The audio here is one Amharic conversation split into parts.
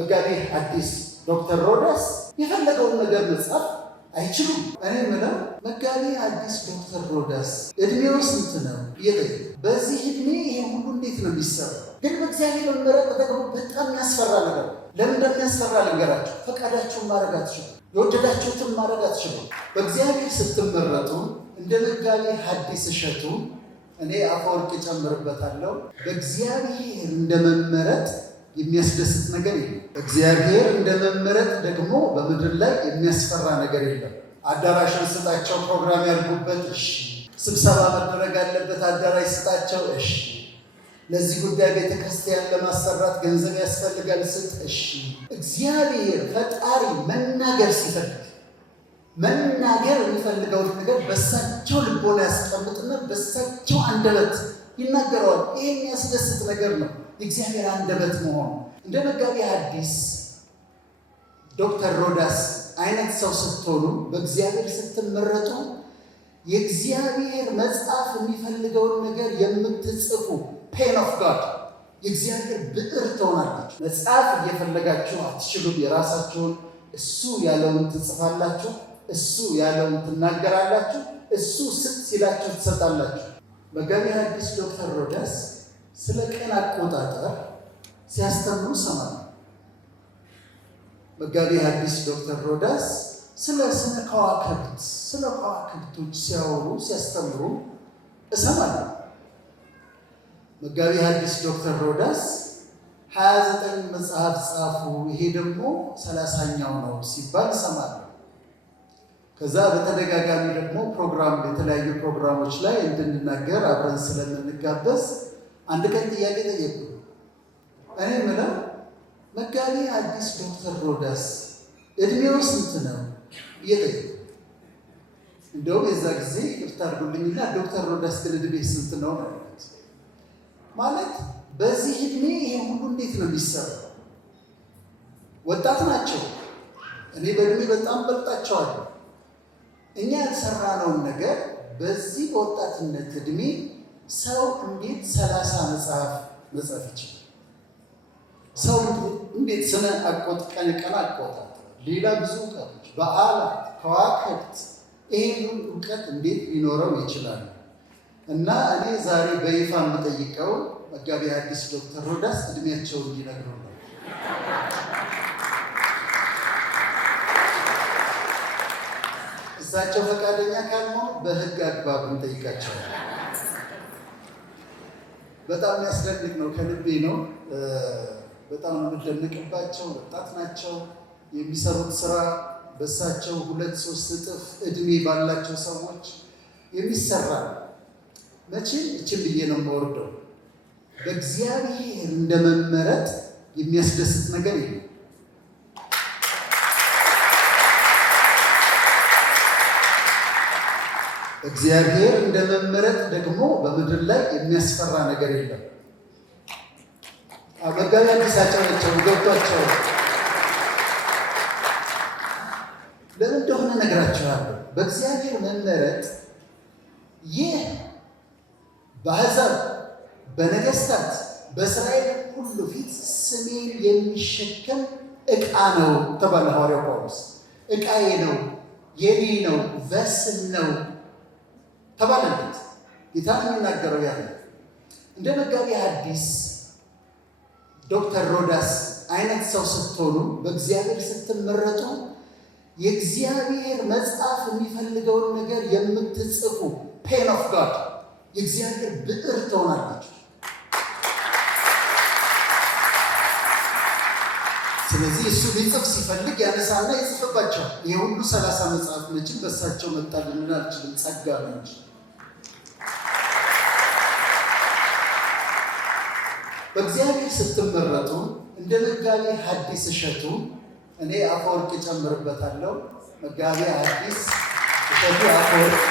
መጋቢ ሐዲስ ዶክተር ሮዳስ የፈለገውን ነገር መጻፍ አይችሉም። እኔ ምለው መጋቢ ሐዲስ ዶክተር ሮዳስ እድሜው ስንት ነው? በዚህ እድሜ ይሄ ሁሉ እንዴት ነው የሚሰራው? ግን በእግዚአብሔር መመረጥ ደግሞ በጣም ያስፈራ ነገር ነው። ለምን እንደሚያስፈራ ልንገራችሁ። ፈቃዳችሁን ማድረግ አትችሉም። የወደዳችሁትን ማድረግ አትችሉም። በእግዚአብሔር ስትመረጡ እንደ መጋቢ ሐዲስ እሸቱ እኔ አፈወርቅ እጨምርበታለሁ። በእግዚአብሔር እንደመመረጥ የሚያስደስት ነገር የለም። እግዚአብሔር እንደመመረጥ ደግሞ በምድር ላይ የሚያስፈራ ነገር የለም። አዳራሽን ስጣቸው፣ ፕሮግራም ያልኩበት፣ እሺ። ስብሰባ መደረግ ያለበት አዳራሽ ስጣቸው፣ እሺ። ለዚህ ጉዳይ ቤተክርስቲያን ለማሰራት ገንዘብ ያስፈልጋል፣ ስጥ፣ እሺ። እግዚአብሔር ፈጣሪ መናገር ሲፈልግ መናገር የሚፈልገውን ነገር በሳቸው ልቦና ያስቀምጥና በሳቸው አንደበት ይናገረዋል። ይሄ የሚያስደስት ነገር ነው። የእግዚአብሔር አንደበት መሆኑ እንደ መጋቢ ሐዲስ ዶክተር ሮዳስ አይነት ሰው ስትሆኑ በእግዚአብሔር ስትመረጡ የእግዚአብሔር መጽሐፍ የሚፈልገውን ነገር የምትጽፉ ፔን ኦፍ ጋድ የእግዚአብሔር ብዕር ትሆናላችሁ። መጽሐፍ እየፈለጋችሁ አትችሉም። የራሳችሁን እሱ ያለውን ትጽፋላችሁ፣ እሱ ያለውን ትናገራላችሁ፣ እሱ ስጥ ሲላችሁ ትሰጣላችሁ። መጋቢ ሐዲስ ዶክተር ሮዳስ ስለ ቀን አቆጣጠር ሲያስተምሩ ሰማል። መጋቢ ሐዲስ ዶክተር ሮዳስ ስለ ከዋክብቶች ሲያወሩ ሲያስተምሩ እሰማለሁ። መጋቢ ሐዲስ ዶክተር ሮዳስ 29 መጽሐፍ ጻፉ፣ ይሄ ደግሞ 30ኛው ነው ሲባል እሰማለሁ። ከዛ በተደጋጋሚ ደግሞ የተለያዩ ፕሮግራሞች ላይ እንድንናገር አብረን ስለምንጋበዝ አንድ ቀን ጥያቄ ጠየቁ። እኔ ምለው መጋቢ ሐዲስ ዶክተር ሮዳስ እድሜው ስንት ነው እየጠየቁ። እንደውም የዛ ጊዜ ይቅርታ አድርጉልኝና ዶክተር ሮዳስ ግን እድሜ ስንት ነው ማለት በዚህ እድሜ ይሄ ሁሉ እንዴት ነው የሚሰራው? ወጣት ናቸው። እኔ በእድሜ በጣም በልጣቸዋለሁ። እኛ ያልሰራነውን ነገር በዚህ በወጣትነት እድሜ ሰው እንዴት 30 መጽሐፍ መጻፍ ይችላል? ሰው እንዴት ስነ ቀን አቆጣጠር፣ ሌላ ብዙ እውቀቶች፣ በዓላት፣ ከዋክብት፣ ይህን እውቀት እንዴት ሊኖረው ይችላል? እና እኔ ዛሬ በይፋ የምጠይቀው መጋቢ ሐዲስ ዶክተር ሮዳስ እድሜያቸውን እንዲነግሩ ነው። እሳቸው ፈቃደኛ ካልሆኑ በሕግ አግባብ እንጠይቃቸዋለን። በጣም የሚያስደንቅ ነው። ከልቤ ነው። በጣም የምደንቅባቸው ወጣት ናቸው። የሚሰሩት ስራ በእሳቸው 2-3 እጥፍ እድሜ ባላቸው ሰዎች የሚሰራ መቼም እችን ብዬ ነው የምወርደው። በእግዚአብሔር እንደመመረጥ የሚያስደስት ነገር የለም። እግዚአብሔር እንደመመረጥ ደግሞ በምድር ላይ የሚያስፈራ ነገር የለም። መጋቢ ሐዲሳቸው ናቸው ገብቷቸው ለምን እንደሆነ ነግራቸዋለሁ። በእግዚአብሔር መመረጥ ይህ በአሕዛብ በነገስታት በእስራኤል ሁሉ ፊት ስሜን የሚሸከም ዕቃ ነው ተባለ ሐዋርያው ጳውሎስ። ዕቃዬ ነው፣ የኔ ነው፣ ቨስል ነው ተባለለት። ጌታ የሚናገረው ያለ እንደ መጋቢ ሐዲስ ዶክተር ሮዳስ አይነት ሰው ስትሆኑ በእግዚአብሔር ስትመረጡ የእግዚአብሔር መጽሐፍ የሚፈልገውን ነገር የምትጽፉ ፔን ኦፍ ጋድ የእግዚአብሔር ብዕር ትሆናላችሁ። ስለዚህ እሱ ሊጽፍ ሲፈልግ ያነሳና ይጽፍባቸዋል። ይህ ሁሉ 30 መጽሐፍ መቼም በእሳቸው መጣ ልንል አልችልም፣ ጸጋ ነው እንጂ። በእግዚአብሔር ስትመረጡ እንደ መጋቢ ሐዲስ እሸቱ እኔ አፈወርቅ እጨምርበታለሁ። መጋቢ ሐዲስ እሸቱ አፈወርቅ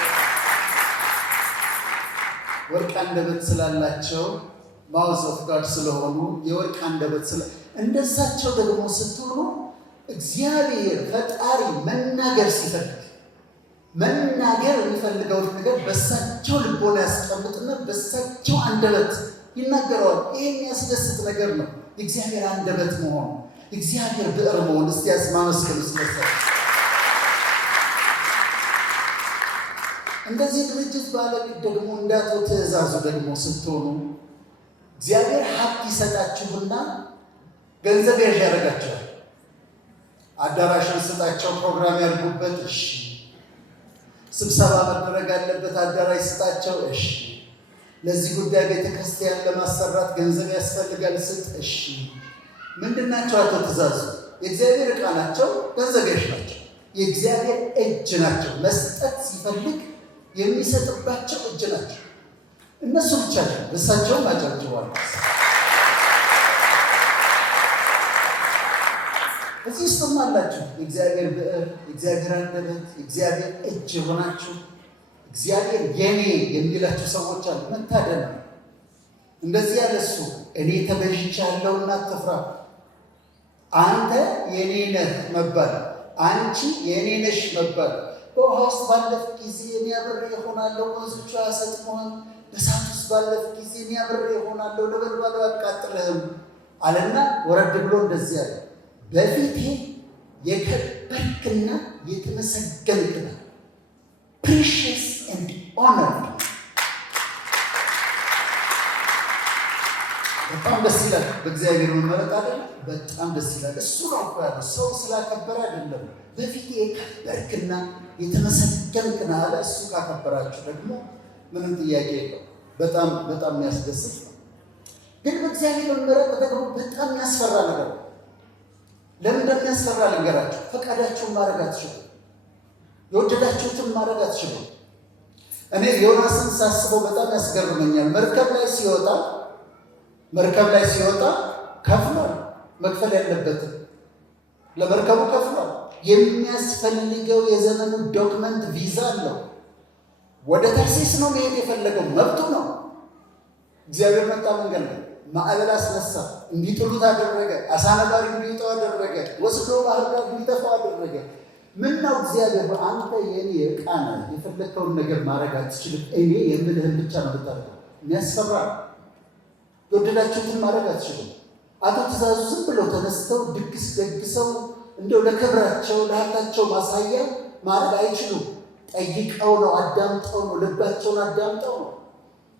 ወርቅ አንደበት ስላላቸው ማውዝ ኦፍ ጋድ ስለሆኑ የወርቅ አንደበት እንደሳቸው ደግሞ ስትሆኑ እግዚአብሔር ፈጣሪ መናገር ሲፈልግ መናገር የሚፈልገውን ነገር በሳቸው ልቦና ያስቀምጥና በሳቸው አንደበት ይናገረዋል። ይሄ የሚያስደስት ነገር ነው። የእግዚአብሔር አንደበት መሆኑ እግዚአብሔር ብዕር መሆን እስቲ ያስማመስከን ስለሰራ እንደዚህ ድርጅት ባለቤት ደግሞ እንዳቶ ትእዛዙ ደግሞ ስትሆኑ እግዚአብሔር ሀብት ይሰጣችሁና ገንዘብ ያደርጋችኋል። አዳራሽን ስጣቸው፣ ፕሮግራም ያድርጉበት፣ እሺ። ስብሰባ መደረግ አለበት፣ አዳራሽ ስጣቸው፣ እሺ። ለዚህ ጉዳይ ቤተክርስቲያን ለማሰራት ገንዘብ ያስፈልጋል፣ ስጥ፣ እሺ። ምንድናቸው አቶ ትእዛዙ? የእግዚአብሔር ዕቃ ናቸው፣ ገንዘቤሽ ናቸው፣ የእግዚአብሔር እጅ ናቸው። መስጠት ሲፈልግ የሚሰጥባቸው እጅ ናቸው። እነሱ ብቻ ነው፣ እሳቸውም አጨብጭበዋል። እዚህ ውስጥም አላችሁ የእግዚአብሔር ብዕር፣ የእግዚአብሔር አንደበት፣ የእግዚአብሔር እጅ ሆናችሁ እግዚአብሔር የኔ የሚላችሁ ሰዎች አሉ። መታደል ነው። እንደዚህ ያለ እሱ እኔ ተበዥቻለሁና አትፍራ። አንተ የኔ ነህ መባል፣ አንቺ የኔ ነሽ መባል። በውሃ ውስጥ ባለፍ ጊዜ እኔ አብሬ እሆናለሁ፣ ወንዞቹ አያሰጥሙህም። በእሳት ውስጥ ባለፍ ጊዜ እኔ አብሬ እሆናለሁ፣ ነበልባሉ አያቃጥልህም አለና ወረድ ብሎ እንደዚህ አለ፣ በፊቴ የከበርክና የተመሰገንክ ነህ። precious and honored። በጣም ደስ ይላል። በእግዚአብሔር መመረጥ አይደለም? በጣም ደስ ይላል። እሱ ነው እኮ ያለው። ሰው ስላከበረ አይደለም። በፊቴ የከበርክና የተመሰገንክ ነህ አለ። እሱ ካከበራችሁ ደግሞ ምንም ጥያቄ የለው። በጣም በጣም የሚያስደስት ነው። ግን በእግዚአብሔር መመረጥ ደግሞ በጣም የሚያስፈራ ነገር ነው። ለምን እንደሚያስፈራ ልንገራችሁ። ፈቃዳችሁን ማድረግ አትችሉም። የወደዳችሁትን ማድረግ አትችሉም። እኔ ዮናስን ሳስበው በጣም ያስገርመኛል። መርከብ ላይ ሲወጣ ከፍሏል። መክፈል ያለበትን ለመርከቡ ከፍሏል። የሚያስፈልገው የዘመኑ ዶክመንት ቪዛ አለው። ወደ ተርሴስ ነው መሄድ የፈለገው፣ መብቱ ነው። እግዚአብሔር መጣ፣ መንገድ ነው፣ ማዕበል አስነሳ፣ እንዲጥሉት አደረገ፣ አሳ ነባሪ እንዲውጠው አደረገ፣ ወስዶ ባህር ዳር እንዲተፋው አደረገ። ምነው እግዚአብሔር አንተ የኔ ዕቃ ነህ፣ የፈለግከውን ነገር ማድረግ አትችልም፣ እኔ የምልህን ብቻ ነው የምታደርገው። የሚያስፈራ የወደዳችሁትን ማድረግ አትችሉም። አቶ ትእዛዙ ዝም ብለው ተነስተው ድግስ ደግሰው እንደው ለክብራቸው ለሀብታቸው ማሳያ ማድረግ አይችሉም። ጠይቀው ነው፣ አዳምጠው ነው፣ ልባቸውን አዳምጠው ነው።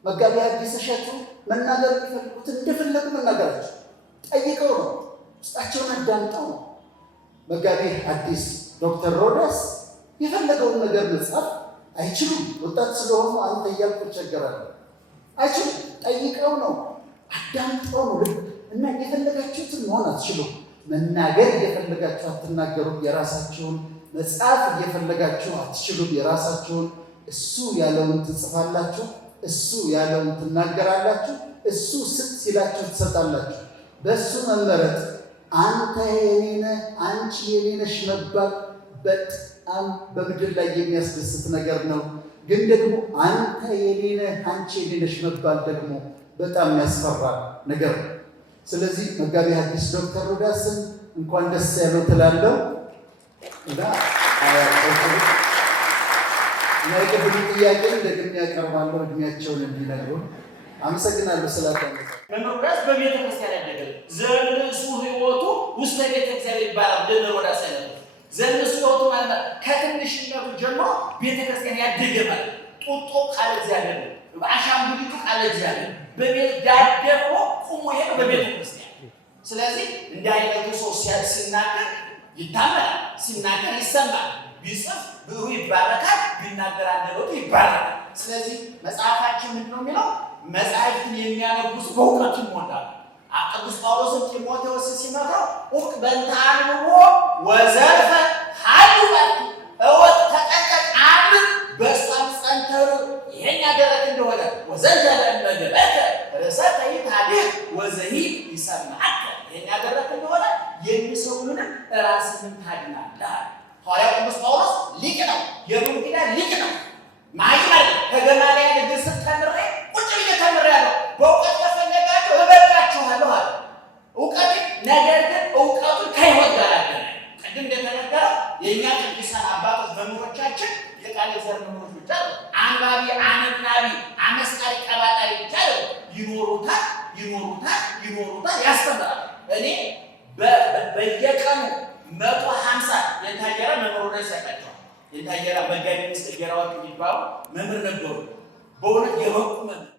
መጋቢ ሐዲስ እሸቱ መናገር የሚፈልጉትን እንደፈለጉ መናገራቸው ጠይቀው ነው፣ ውስጣቸውን አዳምጠው ነው። መጋቢ ሐዲስ ዶክተር ሮዳስ የፈለገውን ነገር መጻፍ አይችሉም። ወጣት ስለሆኑ አንተ እያልኩ እቸገራለሁ። አይችሉም። ጠይቀው ነው፣ አዳምጠው ነው። እና የፈለጋችሁትን መሆን አትችሉም። መናገር እየፈለጋችሁ አትናገሩም። የራሳችሁን መጽሐፍ እየፈለጋችሁ አትችሉም። የራሳችሁን እሱ ያለውን ትጽፋላችሁ፣ እሱ ያለውን ትናገራላችሁ፣ እሱ ስጥ ሲላችሁ ትሰጣላችሁ። በእሱ መመረጥ አንተ የኔ ነህ፣ አንቺ የኔ ነሽ መባል በጣም በምድር ላይ የሚያስደስት ነገር ነው። ግን ደግሞ አንተ የኔ ነህ፣ አንቺ የኔ ነሽ መባል ደግሞ በጣም የሚያስፈራ ነገር ነው። ስለዚህ መጋቢ ሐዲስ ዶክተር ሮዳስን እንኳን ደስ ያለው ትላለው እና የቅድም ጥያቄ እንደግም ያቀርባለሁ እድሜያቸውን እንዲነግሩን አመሰግናለሁ። ስላዳመጡ ሮዳስ በቤተ ክርስቲያን ያደገ ዘርሱ ህይወቱ ውስጥ ቤተ እግዚአብሔር ይባላል። ለሮዳስ አይነት ዘርሱ ህይወቱ ማለት ከትንሽነቱ ጀምሮ ቤተ ክርስቲያን ያደገ ማለት ጡጦ ቃል እግዚአብሔር ነው። በአሻንጉሊቱ ቃል እግዚአብሔር በቤት ዳደሮ ቁሙ ይሄ በቤተ ክርስቲያን። ስለዚህ እንደ አይነቱ ሰው ሲናገር ይታመናል፣ ሲናገር ይሰማል። ቢጽፍ ብሩ ይባረካል፣ ቢናገር አንደበቱ ይባረካል። ስለዚህ መጽሐፋችን ምንድን ነው የሚለው? መጽሐፍትን የሚያነቡት በእውቀቱ ይሞላሉ። ቅዱስ ጳውሎስን ጢሞቴዎስ ሲመክረው እውቅ በእንተ አንብቦ ወዘርፈ ሀሉ እወቅ፣ ተጠንቀቅ፣ አንብብ፣ በእሷም ጸንተህ ይሄን ያደረግ እንደሆነ ወዘንተለ እምነገበከ ርእሰ ተይታዲህ ወዘሂ ይሰማዓከ፣ ይሄን ያደረግ እንደሆነ የሚሰሙንም ራስህን ታድናለህ። ሐዋርያው ቅዱስ ጳውሎስ ሊቅ ነው፣ የብሉይ ኪዳን ሊቅ ነው። ማይማር ከገማልያል እግር ስር ተምሬ ቁጭ ብዬ ተምሬያለሁ። በእውቀት ከፈለጋችሁ እበልጣችኋለሁ አለ። እውቀት ነገር ግን እውቀቱን ከሕይወት ጋር አገናኝ። ቅድም እንደተነገረው የእኛ ቅዱሳን አባቶች መምህሮቻችን የቃል ዘር መምህሮች ብቻ አንባቢ፣ አነብናቢ፣ አመስጣሪ፣ ቀባጣሪ ብቻ ይኖሩታል፣ ያስተምራል። እኔ በየቀኑ 150 የታጀራ መምህር ወደ ሰጣቸው የታጀራ መጋቢ ምስል ገራዎች የሚባሉ መምህር ነበሩ። በእውነት የበቁ መምህር